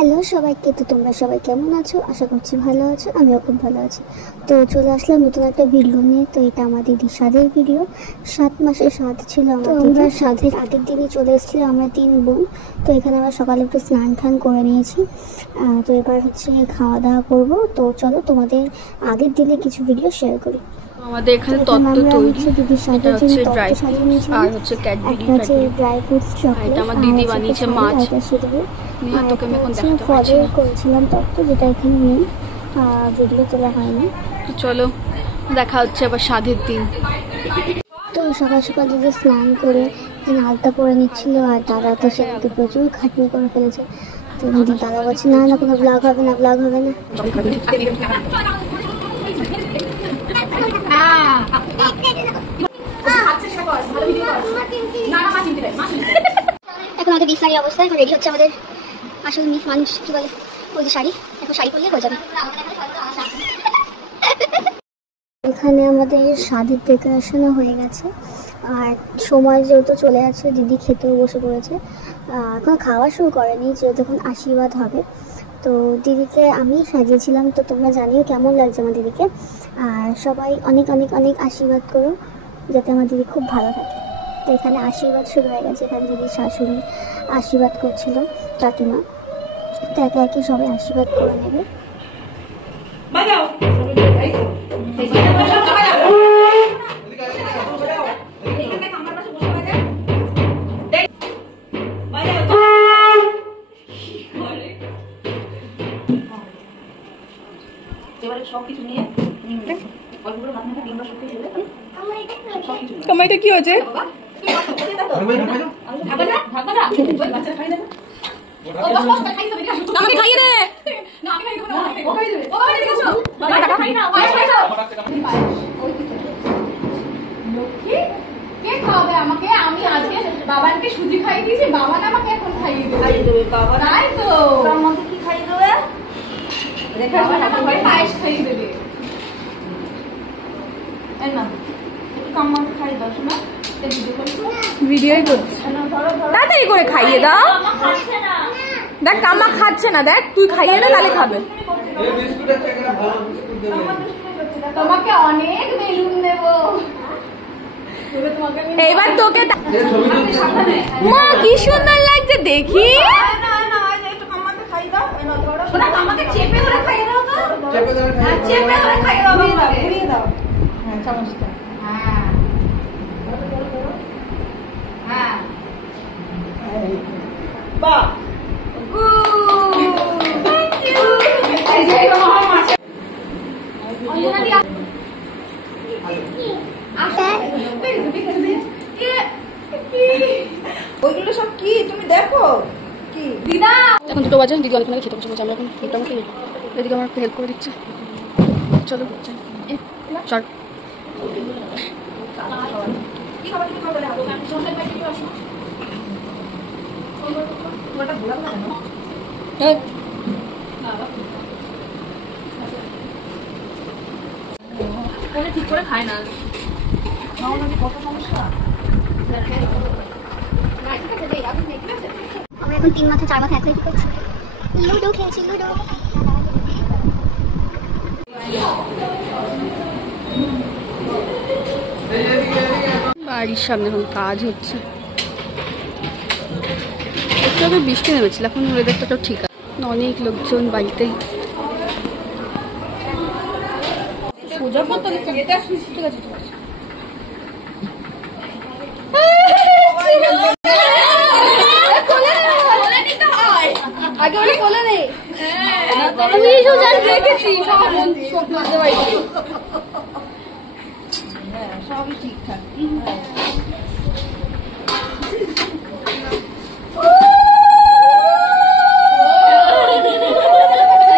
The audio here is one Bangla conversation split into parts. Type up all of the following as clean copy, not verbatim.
হ্যালো সবাইকে, তো তোমরা সবাই কেমন আছো? আশা করছি ভালো আছো, আমিও খুব ভালো আছি। তো চলে আসলাম নতুন একটা ভিডিও নিয়ে। তো এটা আমার দিদির সাধের ভিডিও। 7 মাসের সাধ ছিল আমার। আমরা সাধের আগের দিনই চলে এসেছিলাম আমরা 3 বোন। তো এখানে আমরা সকালে একটু স্নান টান করে নিয়েছি। তো এবার হচ্ছে খাওয়া দাওয়া করবো। তো চলো তোমাদের আগের দিনে কিছু ভিডিও শেয়ার করি। আমাদের এখানে তত্ত্ব তৈরি, এটা হচ্ছে ড্রাই ফ্রুটস আর হচ্ছে ক্যাডবেরি, ড্রাই ফ্রুটস চকলেট। এটা আমার দিদি বানিয়েছে মাছ। নিহা তোকে আমি এখন দেখাতে পারছি না। করেছিলাম তত্ত্ব, যেটা এখানে নেই, যেগুলো তোলা হয়নি। চলো দেখা হচ্ছে আবার সাধের দিন। তো সকাল সকাল দিদি স্নান করে আলতা পরে নিচ্ছিল, আর দাদা তো সেদিকে প্রচুর খাটনি করে ফেলেছে। তো দিদি দাদা বলছে না না, কোনো ব্লগ হবে না, ব্লগ হবে না। এখন আমাদের বিছানার অবস্থা, এখন রেডি হচ্ছে আমাদের আসল মানুষ, কি বলে ওই যে শাড়ি, এখন শাড়ি পরলে হয়ে যাবে। এখানে আমাদের সাধের ডেকোরেশনও হয়ে গেছে, আর সময় যেহেতু চলে যাচ্ছে, দিদি খেতেও বসে পড়েছে। এখন খাওয়া শুরু করেনি, যেহেতু এখন আশীর্বাদ হবে। তো দিদিকে আমি সাজিয়েছিলাম। তো তোমরা জানিও কেমন লাগছে আমার দিদিকে, আর সবাই অনেক অনেক অনেক আশীর্বাদ করো যাতে আমার দিদি খুব ভালো থাকে। তো এখানে আশীর্বাদ শুরু হয়ে গেছে, এখানে দিদির শাশুড়ি আশীর্বাদ করছিল, কাকিমা। তো একে একে সবাই আশীর্বাদ করে নেবে। কামাইটা কি হয়েছে? আমাকে খাইয়ে দে। কে খাওয়াবে আমাকে? আমি আজকে বাবাকে সুজি খাইয়ে দিয়েছি, বাবা আমাকে এখন খাইয়ে দেবে। বাবা তাই তো আমাকে কি খাইয়ে দেবে? পায়েস খাইয়ে দেবে। ভিডিওই করছি, তাড়াতাড়ি করে খাইয়ে দাও। দেখ কাম্মা খাচ্ছে না, দেখ তুই খাইয়ে না, তাহলে খাবে। তোমাকে অনেক বেলুন দেবো এবার তোকে। মা কি সুন্দর লাগছে দেখি। আমাকে চেপে ধরে খাইয়ে দাও তো, চেপে ধরে খাইয়ে দাও, ঘুরিয়ে দাও। হ্যাঁ চামচটা, হ্যাঁ হ্যাঁ বাহ, থ্যাংক ইউ। ওইগুলো সব কি তুমি দেখো কি দিদা? এখন 2 বাজে, দিদি অনেকক্ষণ খেতে বসে গেছে। আমরা এখন মোটামুটি এদিকে আমার একটু হেল্প করে দিচ্ছে। চলো চল। ঠিক করে খায় না, কত সমস্যা। আমরা এখন 3 মাথা 4 মাথা একলাই কি করছি? লুডো খেলছি, লুডো। বাড়ির সামনে এখন কাজ হচ্ছে। একটু আগে বৃষ্টি নেমেছিল, এখন ওয়েদারটা ঠিক আছে। অনেক লোকজন বাড়িতে। সোজা করতে ঠিক আছে, ঠিক আছে। আগে বলে বলে নেই, তুই সোজা দেখেছি সব স্বপ্ন বাড়িতে। হ্যাঁ সবই ঠিকঠাক।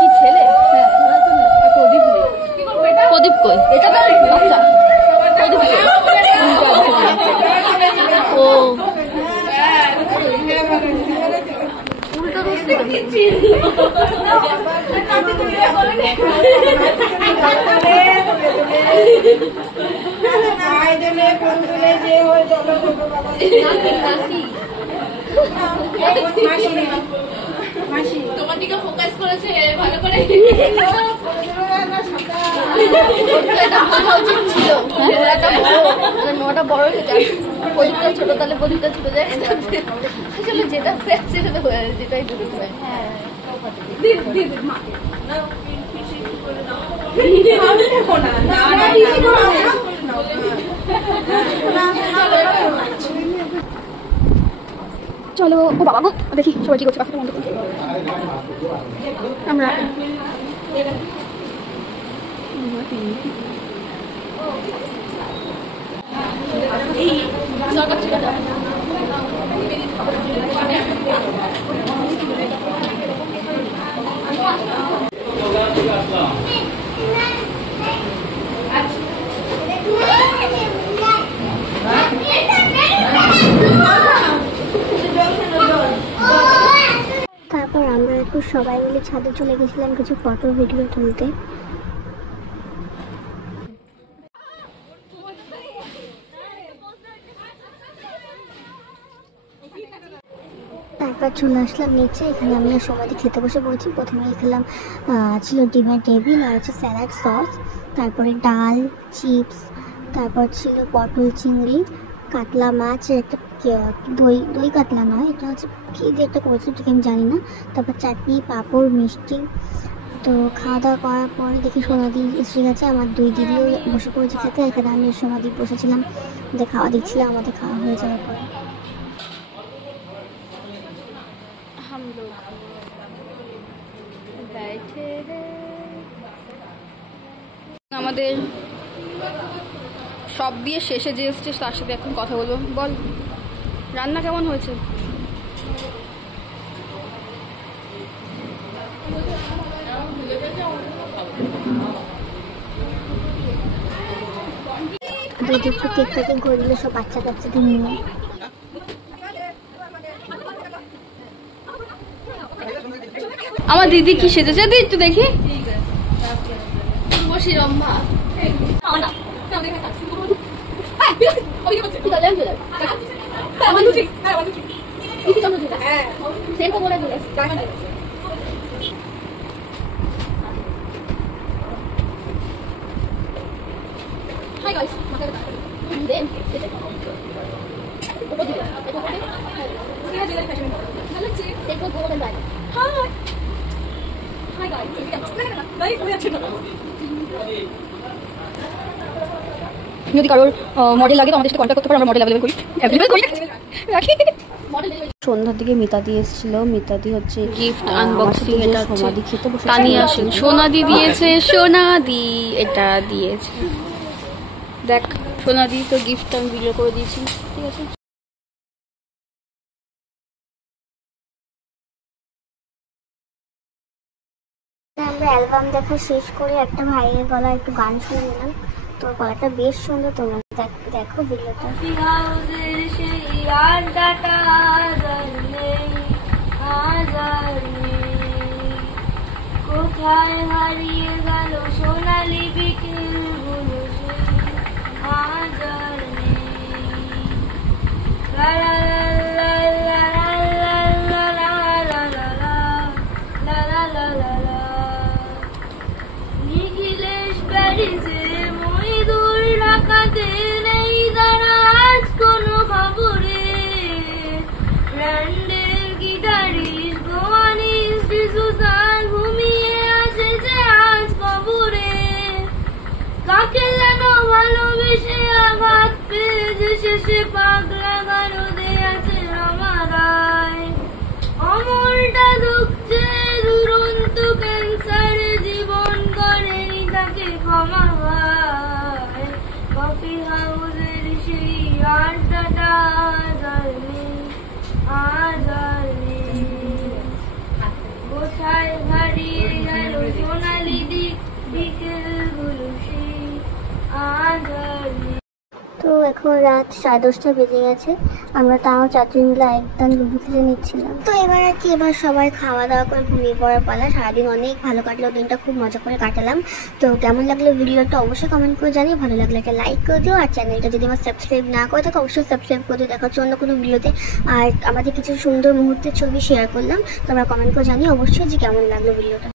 কি ছেলে? প্রদীপ নেই, প্রদীপ কই? এটা তো বাচ্চা প্রদীপ ও উল্টো মাসি দিকে ফোকাস করেছে ভালো করে। নোয়াটা বড় হয়ে যায়, প্রদীপটা ছোট, তাহলে প্রদীপটা ছোট যায়, আসলে যেটা সেটা তো হয়ে যায়, যেটাই দুটো হয়। হ্যাঁ চলো। ও বাবা গো, দেখি সবাই কি করছে, পাখিটা বন্ধ করছে। আমরা তারপর আমরা একটু সবাই মিলে ছাদে চলে গেছিলাম কিছু ফটো ভিডিও তুলতে। তারপর চলে আসলাম নিচে, এখানে আমি আর সবাই খেতে বসে পড়েছি। প্রথমে খেলাম ছিল ডিমের টেবিল আর হচ্ছে স্যালাড সস, তারপরে ডাল, চিপস, তারপর ছিল পটল চিংড়ি, কাতলা মাছ, একটা দই কাতলা নয়, এটা হচ্ছে কী দিয়ে একটা করেছে ঠিক আমি জানি না, তারপর চাটনি, পাঁপড়, মিষ্টি। তো খাওয়া দাওয়া করার পরে দেখি সোনাদি এসে গেছে, আমার দুই দিদিও বসে পড়েছে খেতে। এখানে আমি সোনাদি বসেছিলাম, ওদের খাওয়া দিচ্ছিলাম, আমাদের খাওয়া হয়ে যাওয়ার পরে हम लोग बैठे हैं। আমাদের সব দিয়ে শেষে যে এসছে তার সাথে এখন কথা বলবো। বল, রান্না কেমন হয়েছে? দুই দিন কেক কাটিং করে দিল সব বাচ্চা কাচ্চাদের নিয়ে। আমার দিদি কি সেজেছে, দিদি একটু দেখি। বসি রম্মা যদি কারোর মডেল লাগে তো আমাদের সাথে কন্ট্যাক্ট করতে পারো, আমরা মডেল অ্যাভেলেবল করি। সন্ধ্যার দিকে মিতাদি এসেছিল। মিতাদি হচ্ছে গিফট আনবক্সিং, এটা সমাধি খেতে বসে তানিয়া আসেন, সোনাদি দিয়েছে, সোনাদি এটা দিয়েছে। দেখ সোনাদি তো গিফট আমি ভিডিও করে দিয়েছি, ঠিক আছে। আমরা অ্যালবাম দেখা শেষ করে একটা ভাইয়ের গলা একটু গান শুনে নিলাম, তো গলাটা বেশ সুন্দর, তোমরা দেখো ভিডিওটা। কোথায় হারিয়ে গেল সোনালি বিকেল গুলো, আজ আর নেই। নিখিলেশ প্যারিসে, মহিদুর ঢাকাতে, নেই তারা আজ কোনো খবরে। ব্র্যান্ডের গিটারিস্ট, গোয়ানিস্ট, সুসান ঘুমিয়ে আছে যে আজ কবরে। কাকে যেন ভালোবেসে আঘাত পেয়ে যে শেষে পাগলা গারদে আছে আমারায়। অমরটা ধুকছে দুরন্ত ক্যান্সারে, জীবন করেনি তাকে ক্ষমা হয়। কফি হাউসের সেই আড্ডাটা আজ আর নেই, আজ আর নেই। কোথায় হারিয়ে গেল সোনালি বিকেল গুলো, সেই আজ আর নেই। তো এখন রাত 10:30 বেজে গেছে। আমরা তাও চারজন মিলে একদম লুডু খেলে নিচ্ছিলাম। তো এবার আর কি, এবার সবাই খাওয়া দাওয়া করে ঘুমিয়ে পড়ার পালা। সারাদিন অনেক ভালো কাটলো, দিনটা খুব মজা করে কাটালাম। তো কেমন লাগলো ভিডিওটা অবশ্যই কমেন্ট করে জানিয়ে, ভালো লাগলে একটা লাইক করে দিও। আর চ্যানেলটা যদি আমার সাবস্ক্রাইব না করে থাকে অবশ্যই সাবস্ক্রাইব করে দিও। দেখা হচ্ছে অন্য কোনো ভিডিওতে। আর আমাদের কিছু সুন্দর মুহূর্তের ছবি শেয়ার করলাম, তোমরা কমেন্ট করে জানিয়ে অবশ্যই যে কেমন লাগলো ভিডিওটা।